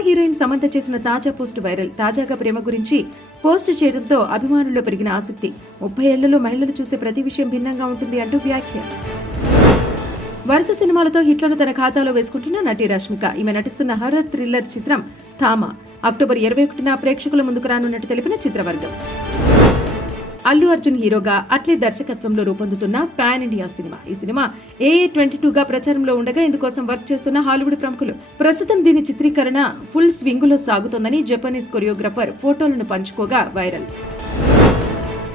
Star heroine Samantha చేసిన తాజా post viral. తాజాగా ప్రేమ గురించి పోస్ట్ చేయడంతో అభిమానుల్లో పెరిగిన ఆసక్తి. 30 ఏళ్లలో మహిళలు చూసే ప్రతి విషయం భిన్నంగా ఉంటుంది అంటూ వ్యాఖ్య. వరుస సినిమాలతో హిట్లను తన ఖాతాలో వేసుకుంటున్న నటి రష్మిక. ఈమె నటిస్తున్న హర్రర్ థ్రిల్లర్ చిత్రం థామా అక్టోబర్ 21న ప్రేక్షకుల ముందుకు రానున్నట్టు తెలిపిన చిత్రవర్గం. అల్లు అర్జున్ హీరోగా అట్లే దర్శకత్వంలో రూపొందుతున్న పాన్ ఇండియా సినిమా. ఈ సినిమా AA22గా ప్రచారంలో ఉండగా ఇందుకోసం వర్క్ చేస్తున్న హాలీవుడ్ ప్రముఖులు. ప్రస్తుతం దీని చిత్రీకరణ ఫుల్ స్వింగులో సాగుతోందని జపనీస్ కొరియోగ్రాఫర్ ఫోటోలను పంచుకోగా వైరల్.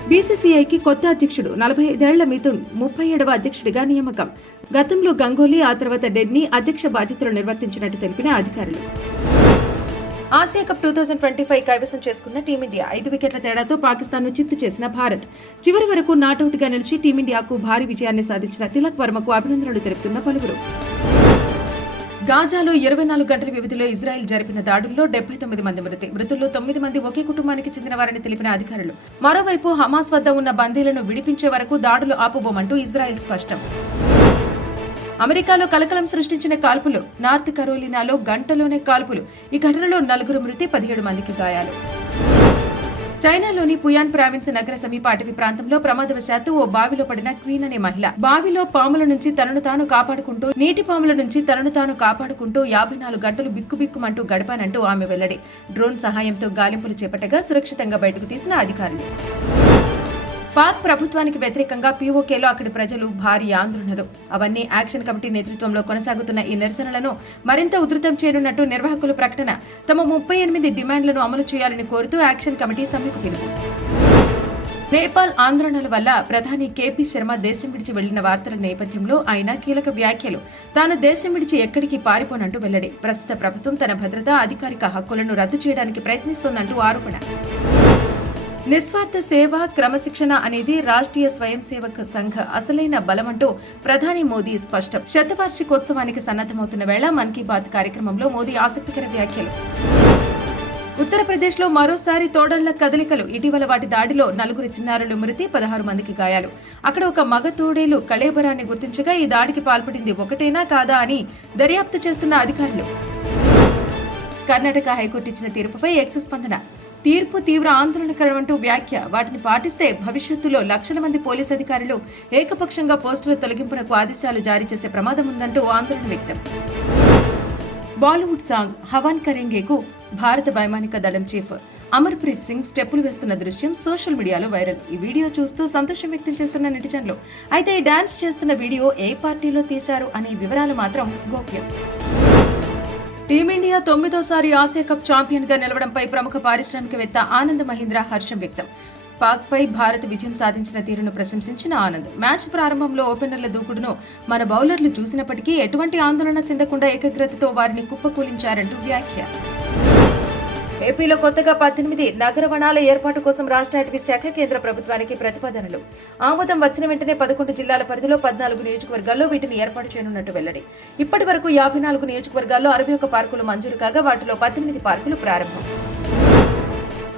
BCCIకి కొత్త అధ్యక్షుడు 45 ఏళ్ల మిథున్ 37వ అధ్యక్షుడిగా నియామకం. గతంలో గంగోలీ, ఆ తర్వాత డెన్నీ అధ్యక్ష బాధ్యతలు నిర్వర్తించినట్టు తెలిపిన అధికారులు. ఆసియా కప్ 2025 కైవసం చేసుకున్న టీమిండియా 5 వికెట్ల తేడాతో పాకిస్తాన్ను చిత్తు చేసిన భారత్. చివరి వరకు నాటౌట్గా నిలిచి టీమిండియాకు భారీ విజయాన్ని సాధించిన తిలక్ వర్మకు అభినందనలు తెలుపుతున్న పలువురు. గాజాలో 24 గంటల వ్యవధిలో ఇజ్రాయెల్ జరిపిన దాడుల్లో 79 మంది మృతి. మృతుల్లో 9 మంది ఒకే కుటుంబానికి చెందిన వారని తెలిపిన అధికారులు. మరోవైపు హమాస్ వద్ద ఉన్న బందీలను విడిపించే వరకు దాడులు ఆపుబోమంటూ ఇజ్రాయెల్ స్పష్టం. అమెరికాలో కలకలం సృష్టించిన కాల్పులు. నార్త్ కరోలినాలో గంటలోనే కాల్పులు. ఈ ఘటనలో 4 మృతి, 17 మందికి గాయాలు. చైనాలోని పుయాన్ ప్రావిన్స్ నగర సమీప అటవీ ప్రాంతంలో ప్రమాదవశాత్తు ఓ బావిలో పడిన క్వీన్ అనే మహిళ. బావిలో పాముల నుంచి తనను తాను కాపాడుకుంటూ, నీటి పాముల నుంచి తనను తాను కాపాడుకుంటూ 54 గంటలు బిక్కుబిక్కుమంటూ గడిపానంటూ ఆమె వెల్లడి. డ్రోన్ సహాయంతో గాలింపులు చేపట్టగా సురక్షితంగా బయటకు తీసిన అధికారులు. పాక్ ప్రభుత్వానికి వ్యతిరేకంగా POKలో అక్కడి ప్రజలు భారీ ఆందోళనలు. అవన్నీ యాక్షన్ కమిటీ నేతృత్వంలో కొనసాగుతున్న ఈ నిరసనలను మరింత ఉధృతం చేయనున్నట్టు నిర్వాహకుల ప్రకటన. తమ 38 డిమాండ్లను అమలు చేయాలని కోరుతూ యాక్షన్ కమిటీ సమ్మెకు పిలుపు. నేపాల్ ఆందోళనల వల్ల ప్రధాని KP శర్మ దేశం విడిచి వెళ్లిన వార్తల నేపథ్యంలో ఆయన కీలక వ్యాఖ్యలు. తాను దేశం విడిచి ఎక్కడికి పారిపోనంటూ వెల్లడి. ప్రస్తుత ప్రభుత్వం తన భద్రత, అధికారిక హక్కులను రద్దు చేయడానికి ప్రయత్నిస్తోందంటూ ఆరోపణ. నిస్వార్థ సేవ, క్రమశిక్షణ అనేది రాష్ట్రీయ స్వయం సేవక్ సంఘ్ అసలైన బలమంటూ ప్రధాని మోదీ స్పష్టం. శతవార్షికోత్సవానికి సన్నద్దమవుతున్న వేళ మన్ కీ బాత్ కార్యక్రమంలో మోదీ ఆసక్తికర వ్యాఖ్యలు. ఉత్తరప్రదేశ్లో మరోసారి తోడళ్ల కదలికలు. ఇటీవల వాటి దాడిలో 4 చిన్నారులు మృతి, 16 మందికి గాయాలు. అక్కడ ఒక మగ తోడేలు కళేబరాన్ని గుర్తించగా ఈ దాడికి పాల్పడింది ఒకటేనా కాదా అని దర్యాప్తు చేస్తున్న అధికారులు. కర్ణాటక హైకోర్టు ఇచ్చిన తీర్పుపై ఎక్స్ స్పందన. తీర్పు తీవ్ర ఆందోళనకరమంటూ వ్యాఖ్య. వాటిని పాటిస్తే భవిష్యత్తులో లక్షల మంది పోలీసు అధికారులు ఏకపక్షంగా పోస్టుల తొలగింపునకు ఆదేశాలు జారీ చేసే ప్రమాదం ఉందంటూ ఆందోళన వ్యక్తం. బాలీవుడ్ సాంగ్ హవాన్ కరేంగేకు భారత వైమానిక దళం చీఫ్ అమర్ప్రీత్ సింగ్ స్టెప్పులు వేస్తున్న దృశ్యం సోషల్ మీడియాలో వైరల్. ఈ వీడియో చూస్తూ సంతోషం వ్యక్తం చేస్తున్న నెటిజన్లు. అయితే ఈ డాన్స్ చేస్తున్న వీడియో ఏ పార్టీలో తీశారు అనే వివరాలు మాత్రం గోప్యం. టీమిండియా 9వ ఆసియా కప్ ఛాంపియన్ గా నిలవడంపై ప్రముఖ పారిశ్రామికవేత్త ఆనంద్ మహీంద్రా హర్షం వ్యక్తం. పాక్ పై భారత్ విజయం సాధించిన తీరును ప్రశంసించిన ఆనంద్, మ్యాచ్ ప్రారంభంలో ఓపెనర్ల దూకుడును మన బౌలర్లు చూసినప్పటికీ ఎటువంటి ఆందోళన చెందకుండా ఏకాగ్రతతో వారిని కుప్పకూలించారంటూ వ్యాఖ్య. ఏపీలో కొత్తగా 18 నగర వనాల ఏర్పాటు కోసం రాష్ట్ర అటవీ శాఖ కేంద్ర ప్రభుత్వానికి ప్రతిపాదనలు. ఆమోదం వచ్చిన వెంటనే 11 జిల్లాల పరిధిలో 14 నియోజకవర్గాల్లో వీటిని ఏర్పాటు చేయనున్నట్టు వెల్లడి. ఇప్పటి వరకు 54 నియోజకవర్గాల్లో 61 పార్కులు మంజూరు కాగా వాటిలో 18 పార్కులు ప్రారంభం.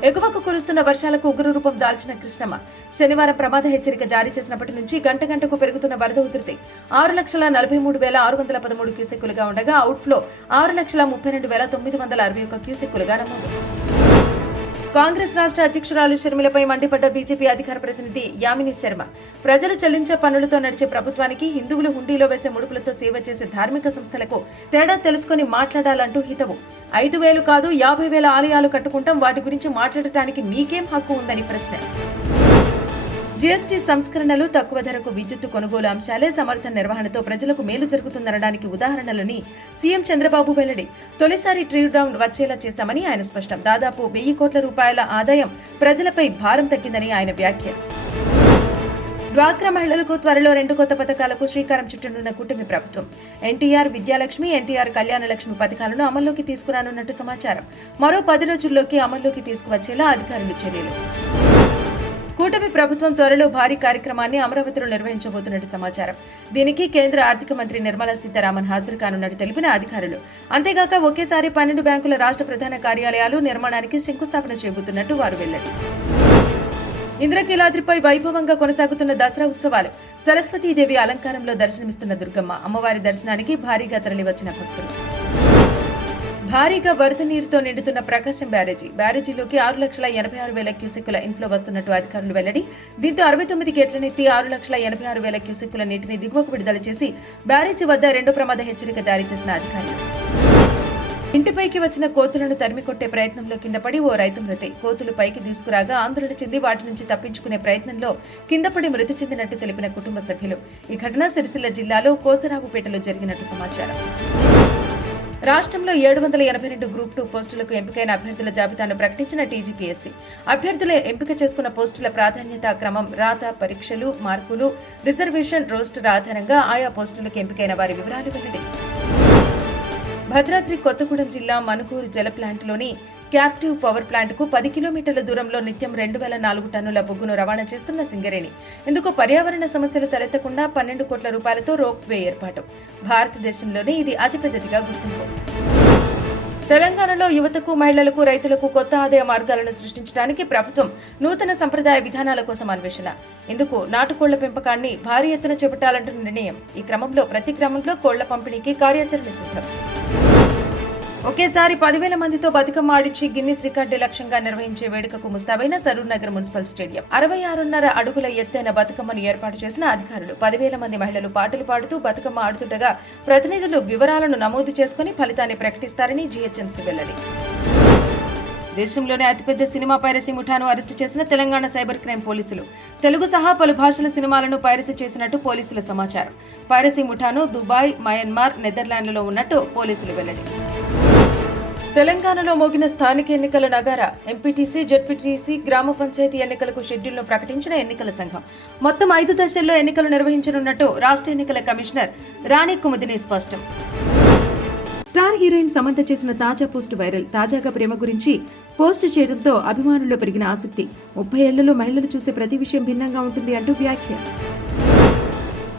ఎగువకు కురుస్తున్న వర్షాలకు ఉగ్రరూపం దాల్చిన కృష్ణమ్మ. శనివారం ప్రమాద హెచ్చరిక జారీ చేసినప్పటి నుంచి గంటకు పెరుగుతున్న వరద ఉధృతి 6,43,613 క్యూసెక్కులుగా ఉండగా అవుట్ఫ్లో 6,32,961 క్యూసెక్కులుగా నమోదు. కాంగ్రెస్ రాష్ట్ర అధ్యక్షురాలు షర్మిలపై మండిపడ్డ బీజేపీ అధికార ప్రతినిధి యామిని శర్మ. ప్రజలు చెల్లించే పన్నులతో నడిచే ప్రభుత్వానికి హిందువులు హుండీలో వేసే ముడుపులతో సేవ చేసే ధార్మిక సంస్థలకు తేడా తెలుసుకుని మాట్లాడాలంటూ హితవు. 5,000 కాదు 50,000 ఆలయాలు కట్టుకుంటాం, వాటి గురించి మాట్లాడటానికి మీకేం హక్కు ఉందని ప్రశ్న. జీఎస్టీ సంస్కరణలు, తక్కువ ధరకు విద్యుత్ కొనుగోలు అంశాలే సమర్థ నిర్వహణతో ప్రజలకు మేలు జరుగుతుందనడానికి ఉదాహరణలని సీఎం చంద్రబాబు వెల్లడి. తొలిసారి ట్రీవ్ డౌన్ వచ్చేలా చేశామని ఆయన స్పష్టం. దాదాపు 1,000 కోట్ల రూపాయల ఆదాయం ప్రజలపై భారం తగ్గిందని ఆయన వ్యాఖ్య. డ్వాక్రా మహిళలకు త్వరలో 2 కొత్త పథకాలకు శ్రీకారం చుట్టనున్న కూటమి ప్రభుత్వం. ఎన్టీఆర్ విద్యాలక్ష్మి, ఎన్టీఆర్ కళ్యాణలక్ష్మి పథకాలను అమల్లోకి తీసుకురానున్నట్టు సమాచారం. మరో 10 రోజుల్లోకి అమల్లోకి తీసుకువచ్చేలా అధికారులు చర్యలు. కూటమి ప్రభుత్వం త్వరలో భారీ కార్యక్రమాన్ని అమరావతిలో నిర్వహించబోతున్నట్టు సమాచారం. దీనికి కేంద్ర ఆర్థిక మంత్రి నిర్మలా సీతారామన్ హాజరు కానున్నట్టు తెలిపిన అధికారులు. అంతేగాక ఒకేసారి 12 బ్యాంకుల రాష్ట్ర ప్రధాన కార్యాలయాలు నిర్మాణానికి శంకుస్థాపన చేయబోతున్నట్టు వారు వెల్లడి. ఇంద్రకీలాద్రిపై వైభవంగా కొనసాగుతున్న దసరా ఉత్సవాలు. సరస్వతీదేవి అలంకారంలో దర్శనమిస్తున్న దుర్గమ్మ. అమ్మవారి దర్శనానికి భారీగా తరలివచ్చిన భక్తులు. భారీగా వరద నీరుతో నిండుతున్న ప్రకాశం బ్యారేజీలోకి 6,86,000 క్యూసెక్కుల ఇన్ఫ్లో వస్తున్నట్టు అధికారులు వెల్లడి. దీంతో 69 గేట్లనెత్తి 6,86,000 క్యూసెక్కుల నీటిని దిగువకు విడుదల చేసి బ్యారేజీ వద్ద రెండో ప్రమాద హెచ్చరిక జారీ చేసిన అధికారులు. ఇంటిపైకి వచ్చిన కోతులను తరిమికొట్టే ప్రయత్నంలో కింద పడి ఓ రైతు మృతి. కోతులు పైకి దూసుకురాగా ఆందోళన చెంది వాటి నుంచి తప్పించుకునే ప్రయత్నంలో కిందపడి మృతి చెందినట్టు తెలిపిన కుటుంబ సభ్యులు. ఈ ఘటన సిరిసిల్ల జిల్లాలో కోసరావుపేటలో జరిగినట్టు సమాచారం. రాష్ట్రంలో 782 గ్రూప్ 2 పోస్టులకు ఎంపికైన అభ్యర్థుల జాబితాను ప్రకటించిన టీజీపీఎస్సీ. అభ్యర్థుల ఎంపిక చేసుకున్న పోస్టుల ప్రాధాన్యత క్రమం, రాత పరీక్షలు, మార్కులు, రిజర్వేషన్ రోస్టర్ ఆధారంగా ఆయా పోస్టులకు ఎంపికైన వారి వివరాలు వెల్లడి. భద్రాద్రి కొత్తగూడెం జిల్లా మనుగూరు జల ప్లాంట్లోని క్యాప్టివ్ పవర్ ప్లాంట్కు 10 కిలోమీటర్ల దూరంలో నిత్యం 2,004 టన్నుల బొగ్గును రవాణా చేస్తున్న సింగరేణి. ఇందుకు పర్యావరణ సమస్యలు తలెత్తకుండా 12 కోట్ల రూపాయలతో రోప్వే ఏర్పాటు. భారతదేశంలోనే ఇది అతిపెద్దదిగా గుర్తింపు. తెలంగాణలో యువతకు, మహిళలకు, రైతులకు కొత్త ఆదాయ మార్గాలను సృష్టించడానికి ప్రభుత్వం నూతన సంప్రదాయ విధానాల కోసం అన్వేషణ. ఇందుకు నాటుకోళ్ల పెంపకాన్ని భారీ ఎత్తున చేపట్టాలంటున్న నిర్ణయం. ఈ క్రమంలో ప్రతి గ్రామంలో కోళ్ల పంపిణీకి కార్యాచరణ సిద్ధం. ఒకేసారి 10,000 మందితో బతుకమ్మ ఆడిచ్చి గిన్నిస్ రికార్డు లక్ష్యంగా నిర్వహించే వేడుకకు ముస్తాబైన సరూర్ నగర్ మున్సిపల్ స్టేడియం. 66.5 అడుగుల ఎత్తైన బతుకమ్మను ఏర్పాటు చేసిన అధికారులు. 10,000 మంది మహిళలు పాటలు పాడుతూ బతుకమ్మ ఆడుతుండగా ప్రతినిధులు వివరాలను నమోదు చేసుకుని ఫలితాన్ని ప్రకటిస్తారని జీహెచ్ఎంసీ వెల్లడి. దేశంలోనే అతిపెద్ద సినిమా పైరసీ ముఠాను అరెస్టు చేసిన తెలంగాణ సైబర్ క్రైమ్ పోలీసులు. తెలుగు సహా పలు భాషల సినిమాలను పైరసీ చేసినట్టు పోలీసుల సమాచారం. పైరసీ ముఠాను దుబాయ్, మయన్మార్, నెదర్లాండ్లలో ఉన్నట్టు పోలీసులు వెల్లడి. తెలంగాణలో మోగిన స్థానిక ఎన్నికల నగారా. ఎంపీటీసీ, జెడ్పీటీసీ, గ్రామ పంచాయతీ ఎన్నికలకు షెడ్యూల్ను ప్రకటించిన ఎన్నికల సంఘం. మొత్తం 5 దశల్లో ఎన్నికలు నిర్వహించనున్నట్టు రాష్ట్ర ఎన్నికల కమిషనర్ రాణి కుముదిని స్పష్టం. స్టార్ హీరోయిన్ సమంత చేసిన తాజా పోస్ట్ వైరల్. తాజాగా ప్రేమ గురించి పోస్ట్ చేయడంతో అభిమానుల్లో పెరిగిన ఆసక్తి. 30 ఏళ్లలో మహిళలు చూసే ప్రతి విషయం భిన్నంగా ఉంటుంది అంటూ వ్యాఖ్య.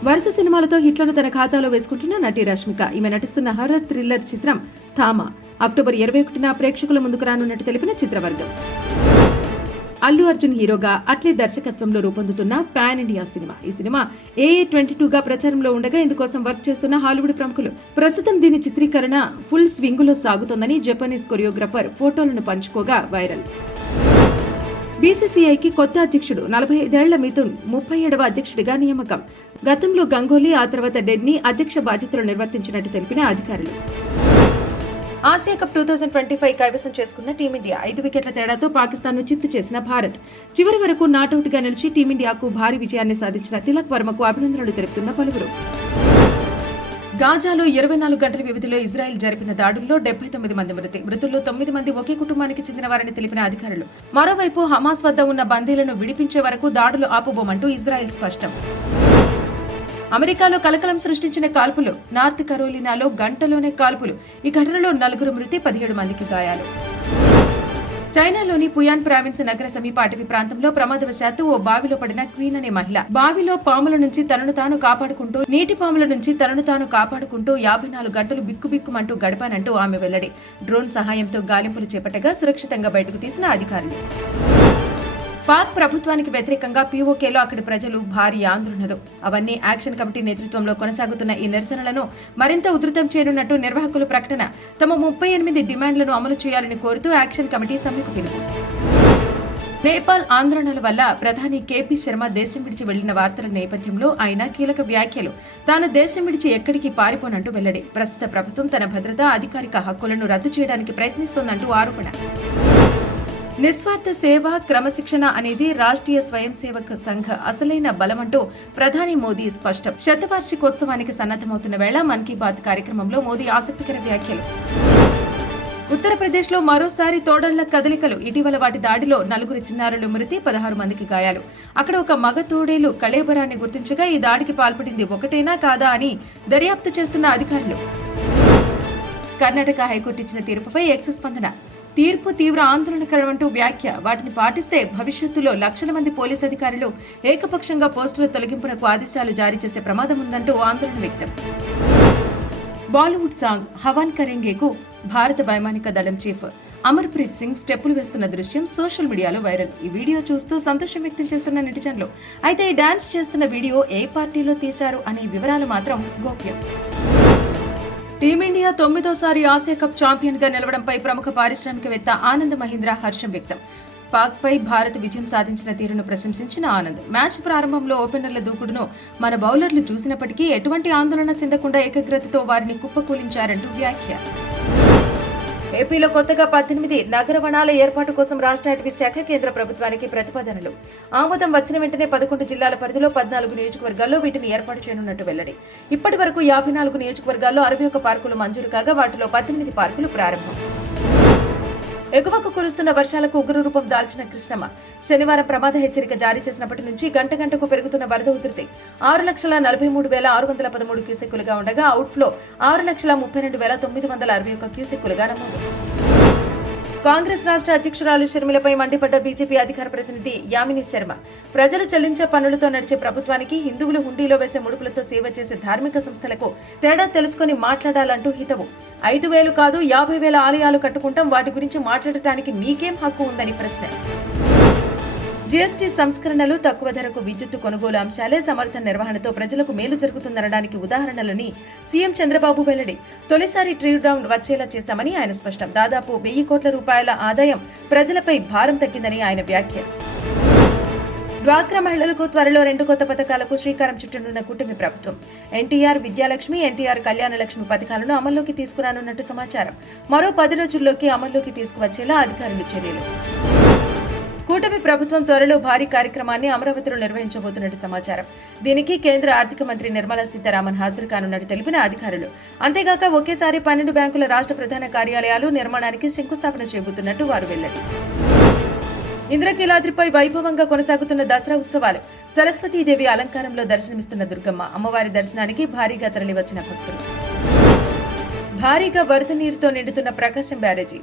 వరుస సినిమాలతో హిట్లను తన ఖాతాలో వేసుకుంటున్న నటి రష్మిక. ఈమె నటిస్తున్న హర్రర్ థ్రిల్లర్ చిత్రం థామా అక్టోబర్ 21న ప్రేక్షకుల ముందుకు రానున్నట్టు తెలిపిన చిత్రవర్గం. అల్లు అర్జున్ హీరోగా అట్లే దర్శకత్వంలో రూపొందుతున్న పాన్ ఇండియా సినిమా. ఈ సినిమా AA22గా ప్రచారంలో ఉండగా ఇందుకోసం వర్క్ చేస్తున్న హాలీవుడ్ ప్రముఖులు. ప్రస్తుతం దీని చిత్రీకరణ ఫుల్ స్వింగులో సాగుతోందని జపనీస్ కొరియోగ్రాఫర్ ఫోటోలను పంచుకోగా వైరల్. బీసీసీఐకి కొత్త అధ్యక్షుడు. 45 ఏళ్ల మిథున్ 37వ అధ్యక్షుడిగా నియామకం. గతంలో గంగోలీ, ఆ తర్వాత డెడ్నీ అధ్యక్ష బాధ్యతలు నిర్వర్తించినట్టు తెలిపిన అధికారులు. ఆసియా కప్ 2025 కైవసం చేసుకున్న టీమిండియా. 5 వికెట్ల తేడాతో పాకిస్తాన్ను చిత్తు చేసిన భారత్. చివరి వరకు నాటౌట్గా నిలిచి టీమిండియాకు భారీ విజయాన్ని సాధించిన తిలక్ వర్మకు అభినందనలు తెలుపుతున్న పలువురు. గాజాలో 24 గంటల వ్యవధిలో ఇజ్రాయెల్ జరిపిన దాడుల్లో 79 మంది మృతి. మృతుల్లో 9 మంది ఒకే కుటుంబానికి చెందిన వారని తెలిపిన అధికారులు. మరోవైపు హమాస్ వద్ద ఉన్న బందీలను విడిపించే వరకు దాడులు ఆపబోమంటూ ఇజ్రాయెల్ స్పష్టం. అమెరికాలో కలకలం సృష్టించిన కాల్పులు. నార్త్ కరోలినాలో గంటలోనే కాల్పులు. ఈ ఘటనలో 4 మృతి, 17 మందికి గాయాలు. చైనాలోని పుయాన్ ప్రావిన్స్ నగర సమీప అటవీ ప్రాంతంలో ప్రమాదవశాత్తు ఓ బావిలో పడిన క్వీన్ అనే మహిళ. బావిలో పాముల నుంచి తనను తాను కాపాడుకుంటూ, నీటి పాముల నుంచి తనను తాను కాపాడుకుంటూ 54 గంటలు బిక్కుబిక్కుమంటూ గడిపానంటూ ఆమె వెల్లడి. డ్రోన్ సహాయంతో గాలింపులు చేపట్టగా సురక్షితంగా బయటకు తీసిన అధికారులు. పాక్ ప్రభుత్వానికి వ్యతిరేకంగా పీఓకేలో అక్కడి ప్రజలు భారీ ఆందోళనలు. అవన్నీ యాక్షన్ కమిటీ నేతృత్వంలో కొనసాగుతున్న ఈ నిరసనలను మరింత ఉధృతం చేయనున్నట్టు నిర్వాహకుల ప్రకటన. తమ 38 డిమాండ్లను అమలు చేయాలని కోరుతూ యాక్షన్ కమిటీ సమ్మెకు పిలుపు. నేపాల్ ఆందోళనల వల్ల ప్రధాని కేపీ శర్మ దేశం విడిచి వెళ్లిన వార్తల నేపథ్యంలో ఆయన కీలక వ్యాఖ్యలు. తాను దేశం విడిచి ఎక్కడికి పారిపోనంటూ వెల్లడి. ప్రస్తుత ప్రభుత్వం తన భద్రతా, అధికారిక హక్కులను రద్దు చేయడానికి ప్రయత్నిస్తోందంటూ ఆరోపణ. నిస్వార్థ సేవ, క్రమశిక్షణ అనేది రాష్ట్రీయ స్వయం సేవక్ సంఘ్ అసలైన బలమంటూ ప్రధాని మోదీ స్పష్టం. శతవార్షికోత్సవానికి సన్నద్దమవుతున్న వేళ మన్ కీ బాత్ కార్యక్రమంలో మోదీ ఆసక్తికర వ్యాఖ్యలు. ఉత్తరప్రదేశ్లో మరోసారి తోడళ్ల కదలికలు. ఇటీవల వాటి దాడిలో 4 చిన్నారులు మృతి, 16 మందికి గాయాలు. అక్కడ ఒక మగ తోడేలు కళేబరాన్ని గుర్తించగా ఈ దాడికి పాల్పడింది ఒకటేనా కాదా అని దర్యాప్తు చేస్తున్న అధికారులు. కర్ణాటక హైకోర్టు ఇచ్చిన తీర్పుపై ఎక్స్ స్పందన. తీర్పు తీవ్ర ఆందోళనకరమంటూ వ్యాఖ్య. వాటిని పాటిస్తే భవిష్యత్తులో లక్షల మంది పోలీసు అధికారులు ఏకపక్షంగా పోస్టుల తొలగింపునకు ఆదేశాలు జారీ చేసే ప్రమాదం ఉందంటూ ఆందోళన వ్యక్తం. బాలీవుడ్ సాంగ్ హవాన్ కరెంగేకు భారత వైమానిక దళం చీఫ్ అమర్ప్రీత్ సింగ్ స్టెప్పులు వేస్తున్న దృశ్యం సోషల్ మీడియాలో వైరల్. ఈ వీడియో చూస్తూ సంతోషం వ్యక్తం చేస్తున్న నెటిజన్లు. అయితే ఈ డాన్స్ చేస్తున్న వీడియో ఏ పార్టీలో తీశారు అనే వివరాలు మాత్రం గోప్యం. టీమిండియా 9వ ఆసియా కప్ ఛాంపియన్ గా నిలవడంపై ప్రముఖ పారిశ్రామికవేత్త ఆనంద్ మహీంద్రా హర్షం వ్యక్తం. పాక్పై భారత్ విజయం సాధించిన తీరును ప్రశంసించిన ఆనంద్, మ్యాచ్ ప్రారంభంలో ఓపెనర్ల దూకుడును మన బౌలర్లు చూసినప్పటికీ ఎటువంటి ఆందోళన చెందకుండా ఏకాగ్రతతో వారిని కుప్పకూలించారంటూ వ్యాఖ్య. ఏపీలో కొత్తగా 18 నగర వనాల ఏర్పాటు కోసం రాష్ట్ర అటవీ శాఖ కేంద్ర ప్రభుత్వానికి ప్రతిపాదనలు. ఆమోదం వచ్చిన వెంటనే 11 జిల్లాల పరిధిలో 14 నియోజకవర్గాల్లో వీటిని ఏర్పాటు చేయనున్నట్టు వెల్లడి. ఇప్పటి వరకు 54 నియోజకవర్గాల్లో 61 పార్కులు మంజూరు కాగా వాటిలో 18 పార్కులు ప్రారంభం. ఎగువకు కురుస్తున్న వర్షాలకు ఉగ్ర రూపం దాల్చిన కృష్ణమ్మ. శనివారం ప్రమాద హెచ్చరిక జారీ చేసినప్పటి నుంచి గంట గంటకు పెరుగుతున్న వరద ఉధృతి 6,43,613 క్యూసెక్కులుగా ఉండగా అవుట్ఫ్లో 6,32,961 క్యూసెక్కులుగా నమోదు. కాంగ్రెస్ రాష్ట్ర అధ్యక్షురాలు షర్మిలపై మండిపడ్డ బీజేపీ అధికార ప్రతినిధి యామిని శర్మ, ప్రజలు చెల్లించే పన్నులతో నడిచే ప్రభుత్వానికి హిందువులు హుండీలో వేసే ముడుపులతో సేవ చేసే ధార్మిక సంస్థలకు తేడా తెలుసుకుని మాట్లాడాలంటూ హితవు. 5,000 కాదు 50,000 ఆలయాలు కట్టుకుంటాం, వాటి గురించి మాట్లాడటానికి మీకేం హక్కు ఉందని ప్రశ్న. జీఎస్టీ సంస్కరణలు, తక్కువ ధరకు విద్యుత్ కొనుగోలు అంశాలే సమర్థ నిర్వహణతో ప్రజలకు మేలు జరుగుతుందనడానికి ఉదాహరణలని సీఎం చంద్రబాబు వెల్లడి. తొలిసారి ట్రీ డౌన్ వచ్చేలా చేశామని ఆయన స్పష్టం. దాదాపు 1,000 కోట్ల రూపాయల ఆదాయం ప్రజలపై భారం తగ్గిందని ఆయన వ్యాఖ్య. డ్వాక్రా మహిళలకు త్వరలో 2 కొత్త పథకాలకు శ్రీకారం చుట్టనున్న కూటమి ప్రభుత్వం. ఎన్టీఆర్ విద్యాలక్ష్మి, ఎన్టీఆర్ కళ్యాణలక్ష్మి పథకాలను అమల్లోకి తీసుకురానున్నట్టు సమాచారం. మరో 10 రోజుల్లోకి అమల్లోకి తీసుకువచ్చేలా అధికారులు చర్యలు. కూటమి ప్రభుత్వం త్వరలో భారీ కార్యక్రమాన్ని అమరావతిలో నిర్వహించబోతున్నట్టు సమాచారం. దీనికి కేంద్ర ఆర్థిక మంత్రి నిర్మలా సీతారామన్ హాజరు కానున్నట్టు తెలిపిన అధికారులు. అంతేగాక ఒకేసారి 12 బ్యాంకుల రాష్ట్ర ప్రధాన కార్యాలయాలు నిర్మాణానికి శంకుస్థాపన చేయబోతున్నట్టు వారు వెల్లడి. ఇంద్రకీలాద్రిపై వైభవంగా కొనసాగుతున్న దసరా ఉత్సవాలు. సరస్వతీదేవి అలంకారంలో దర్శనమిస్తున్న దుర్గమ్మ అమ్మవారి దర్శనానికి భారీగా తరలివచ్చిన భక్తులు. భారీగా వరద నీరుతో నిండుతున్న ప్రకాశం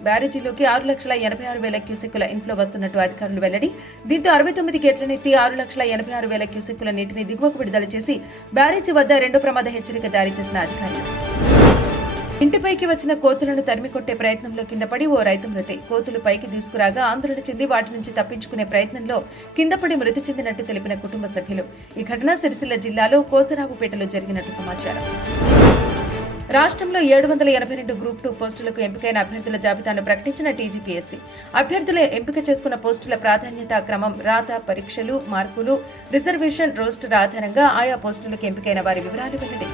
బ్యారేజీలోకి 6,86,000 క్యూసెక్కుల ఇన్ఫ్లో వస్తున్నట్టు అధికారులు వెల్లడి. దీంతో 69 గేట్లనెత్తి 6,86,000 క్యూసెక్కుల నీటిని దిగువకు విడుదల చేసి బ్యారేజీ వద్ద 2 ప్రమాద హెచ్చరిక జారీ చేసిన అధికారులు. ఇంటిపైకి వచ్చిన కోతులను తరిమికొట్టే ప్రయత్నంలో కింద పడి ఓ రైతు మృతి. కోతులు పైకి దూసుకురాగా ఆందోళన చెంది వాటి నుంచి తప్పించుకునే ప్రయత్నంలో కిందపడి మృతి చెందినట్టు తెలిపిన కుటుంబ సభ్యులు. ఈ ఘటన సిరిసిల్ల జిల్లాలో కోసరావుపేటలో జరిగినట్టు సమాచారం. రాష్ట్రంలో 782 గ్రూప్ 2 పోస్టులకు ఎంపికైన అభ్యర్థుల జాబితాను ప్రకటించిన టీజీపీఎస్సీ. అభ్యర్థులు ఎంపిక చేసుకున్న పోస్టుల ప్రాధాన్యత క్రమం, రాత పరీక్షలు, మార్కులు, రిజర్వేషన్ రోస్టర్ ఆధారంగా ఆయా పోస్టులకు ఎంపికైన వారి వివరాలు వెల్లడి.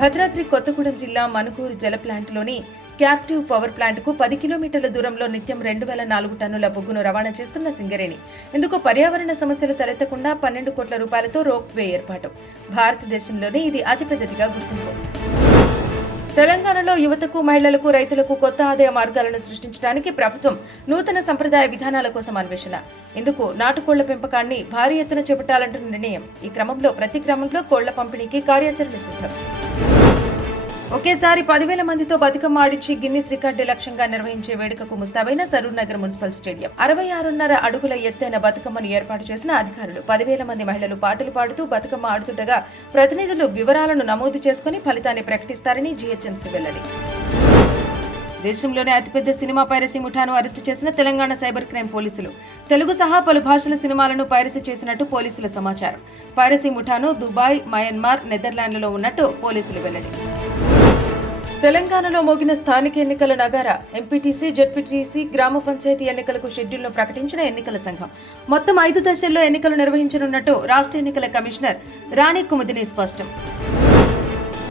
భద్రాద్రి కొత్తగూడెం జిల్లా మనుగూరు జల ప్లాంట్లోని క్యాప్టివ్ పవర్ ప్లాంట్కు 10 కిలోమీటర్ల దూరంలో నిత్యం 2,004 టన్నుల బొగ్గును రవాణా చేస్తున్న సింగరేణి. ఇందుకు పర్యావరణ సమస్యలు తలెత్తకుండా 12 కోట్ల రూపాయలతో రోప్ వే ఏర్పాటు. భారతదేశంలోనే ఇది అతిపెద్దదిగా గుర్తింపు. తెలంగాణలో యువతకు, మహిళలకు, రైతులకు కొత్త ఆదాయ మార్గాలను సృష్టించడానికి ప్రభుత్వం నూతన సంప్రదాయ విధానాల కోసం అన్వేషణ. ఇందుకు నాటుకోళ్ల పెంపకాన్ని భారీ ఎత్తున చేపట్టాలంటున్న నిర్ణయం. ఈ క్రమంలో ప్రతి గ్రామంలో కోళ్ల పంపిణీకి కార్యాచరణ సిద్ధం. ఒకేసారి 10,000 మందితో బతుకమ్మ ఆడించి గిన్నిస్ రికార్డు లక్ష్యంగా నిర్వహించే వేడుకకు ముస్తాబైన సరూర్ నగర్ మున్సిపల్ స్టేడియం. 66.5 అడుగుల ఎత్తైన బతుకమ్మను ఏర్పాటు చేసిన అధికారులు. 10,000 మంది మహిళలు పాటలు పాడుతూ బతుకమ్మ ఆడుతుండగా ప్రతినిధులు వివరాలను నమోదు చేసుకుని ఫలితాన్ని ప్రకటిస్తారని జీహెచ్ఎంసీ వెల్లడి. దేశంలోనే అతిపెద్ద సినిమా పైరసీ ముఠాను అరెస్టు చేసిన తెలంగాణ సైబర్ క్రైమ్ పోలీసులు. తెలుగు సహా పలు భాషల సినిమాలను పైరసీ చేసినట్టు పోలీసుల సమాచారం. పైరసీ ముఠాను దుబాయ్, మయన్మార్, నెదర్లాండ్లలో ఉన్నట్టు పోలీసులు వెల్లడి. తెలంగాణలో మోగిన స్థానిక ఎన్నికల నగారా. ఎంపీటీసీ, జెడ్పీటీసీ, గ్రామ పంచాయతీ ఎన్నికలకు షెడ్యూల్ను ప్రకటించిన ఎన్నికల సంఘం. మొత్తం 5 దశల్లో ఎన్నికలు నిర్వహించనున్నట్టు రాష్ట్ర ఎన్నికల కమిషనర్ రాణి కుముదిని స్పష్టం.